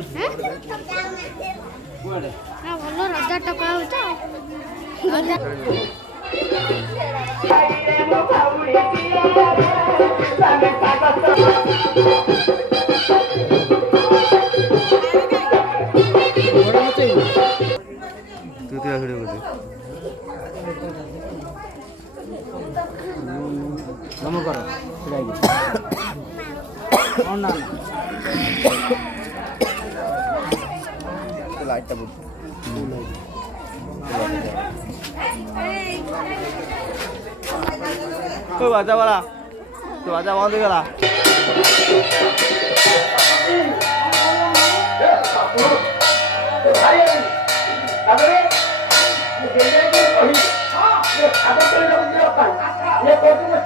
ନା ଭଲ 1000 ଟଙ୍କା ହଉଛି ତୁ ତିଆ ଭିଡ଼ିଓ କରୁଛୁ ନମ କର ନା লাইটটা পড়ছে ও বাজা বালা তো বাজা বন্ধ গেলা ये